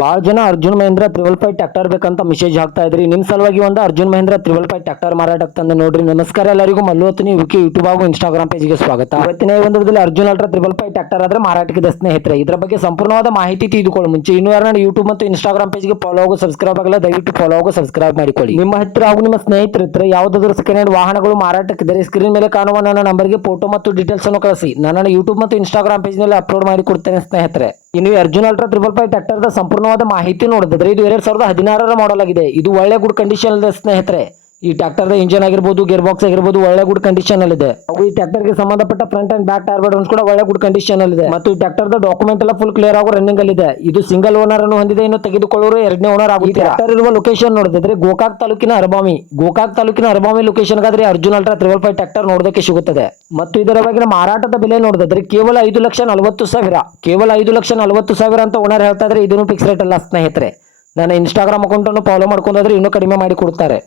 ಭಾಳ ಜನ ಅರ್ಜುನ್ ಮಹೇಂದ್ರ 555 ಟ್ರ್ಯಾಕ್ಟರ್ ಬೇಕಂತ ಮೆಸೇಜ್ ಹಾಕ್ತಾ ಇದ್ರಿ. ನಿಮ್ಮ ಸಲುವಾಗಿ ಒಂದು ಅರ್ಜುನ್ ಮಹೇಂದ್ರ 555 ಟ್ರ್ಯಾಕ್ಟರ್ ಮಾರಾಟಕ್ಕೆ ತಂದು ನೋಡ್ರಿ. ನಮಸ್ಕಾರ ಎಲ್ಲರಿಗೂ, ಮಲ್ಲುವತ್ನಿ ವಿಕಿ ಯೂಟ್ಯೂಬ್ ಹಾಗೂ ಇನ್ಸ್ಟಾಗ್ರಾಮ್ ಪೇಜ್ಗೆ ಸ್ವಾಗತ. ಇವತ್ತಿನ ಈ ಒಂದು ಅರ್ಜುನ್ ಅಲ್ಟ್ರಾ 555 ಟ್ರ್ಯಾಕ್ಟರ್ ಆದ್ರೆ ಮಾರಾಟಕ್ಕೆ ಸ್ನೇಹಿತರೆ, ಇದರ ಬಗ್ಗೆ ಸಂಪೂರ್ಣವಾದ ಮಾಹಿತಿ ತಿಳಿದುಕೊಳ್ಳಿ ಮುಂಚೆ ಇನ್ನೂ ಯಾರು ಯೂಟ್ಯೂಬ್ ಮತ್ತು ಇನ್ಸ್ಟಾಗ್ರಾಮ್ ಪೇಜ್ಗೆ ಫಾಲೋ ಆಗೋ ಸಬ್ಸ್ಕ್ರೈಬ್ ಆಗಲ್ಲ, ದಯವಿಟ್ಟು ಫಾಲೋ ಆಗೋ ಸಬ್ಸ್ಕ್ರೈಬ್ ಮಾಡಿಕೊಳ್ಳಿ. ನಿಮ್ಮ ಹತ್ತಿರ ಹಾಗೂ ನಿಮ್ಮ ಸ್ನೇಹಿತರ ಹತ್ರ ಯಾವುದಾದ್ರೂ ಸೆಕೆಂಡ್ ಹ್ಯಾಂಡ್ ವಾಹನಗಳು ಮಾರಾಟಕ್ಕಿದ್ದರೆ ಸ್ಕ್ರೀನ್ ಮೇಲೆ ಕಾಣುವ ನನ್ನ ನಂಬರ್ಗೆ ಫೋಟೋ ಮತ್ತು ಡೀಟೇಲ್ಸ್ ಅನ್ನು ಕಳಿಸಿ. ನನ್ನ ಯೂಟ್ಯೂಬ್ ಮತ್ತು ಇನ್ಸ್ಟಾಗ್ರಾಮ್ ಪೇಜ್ ನಲ್ಲಿ ಅಪ್ಲೋಡ್ ಮಾಡಿ ಕೊಡ್ತೇನೆ ಸ್ನೇಹಿತರೆ. ಇನ್ನು ಅರ್ಜುನ್ ಅಲ್ಟ್ರಾ 555 ಟ್ರ್ಯಾಕ್ಟರ್ ಸಂಪೂರ್ಣವಾದ ಮಾಹಿತಿ ನೋಡಿದ್ರೆ ಇದು 2016 ಮಾಡೆಲ್ ಆಗಿದೆ. ಇದು ಒಳ್ಳೆ ಗುಡ್ ಕಂಡೀಷನ್ ಇದೆ ಸ್ನೇಹಿತರೆ. ಈ ಟ್ರ್ಯಾಕ್ಟರ್ ಇಂಜಿನ್ ಆಗಿರಬಹುದು, ಗೇರ್ ಬಾಕ್ಸ್ ಆಗಿರಬಹುದು, ಒಳ್ಳೆ ಗುಡ್ ಕಂಡೀಷನ್ ಅಲ್ಲಿ ಇದೆ. ಹಾಗೂ ಈ ಟ್ರ್ಯಾಕ್ಟರ್ ಗೆ ಸಂಬಂಧಪಟ್ಟ front and back tyre buttons ಕೂಡ ಒಳ್ಳೆ ಗುಡ್ ಕಂಡೀಷನ್ ಅಲ್ಲಿ ಇದೆ. ಮತ್ತು ಈ ಟ್ರ್ಯಾಕ್ಟರ್ ಡಾಕ್ಯುಮೆಂಟ್ ಎಲ್ಲ ಫುಲ್ ಕ್ಲಿಯರ್ ಆಗೋ ರನ್ನಿಂಗ್ ಅಲ್ಲಿ ಇದೆ. ಇದು ಸಿಂಗಲ್ ಓನರ್ ಅನ್ನು ಹೊಂದಿದೆ. ಇನ್ನು ತೆಗೆದುಕೊಳ್ಳೋರು ಎರಡನೇ ಓನರ್ ಆಗುತ್ತೆ. ಟ್ರ್ಯಾಕ್ಟರ್ ಇರುವ ಲೊಕೇಶನ್ ನೋಡಿದ್ರೆ ಗೋಕಾಕ್ ತಾಲೂಕಿನ ಅರಬಾವಿ ಲೊಕೇಶನ್ ಗಾದ್ರೆ ಅರ್ಜುನ್ ಅಲ್ಟ್ರಾ 555 ಟ್ರ್ಯಾಕ್ಟರ್ ನೋಡೋದಕ್ಕೆ ಸಿಗುತ್ತದೆ. ಮತ್ತು ಇದರ ಬಗ್ಗೆ ಮಾರಾಟದ ಬೆಲೆ ನೋಡಿದ್ರೆ ಕೇವಲ 5,40,000 ಕೇವಲ 5,40,000 ಅಂತ ಓನರ್ ಹೇಳ್ತಾ ಇದ್ರೆ ಇದನ್ನು ಫಿಕ್ಸ್ ರೇಟ್ ಅಲ್ಲ ಸ್ನೇಹಿತರೆ. ನನ್ನ ಇನ್ಸ್ಟಾಗ್ರಾಮ್ ಅಕೌಂಟ್ ಅನ್ನು ಫಾಲೋ ಮಾಡ್ಕೊಂಡ್ರೆ ಇನ್ನೂ ಕಡಿಮೆ ಮಾಡಿ ಕೊಡ್ತಾರೆ.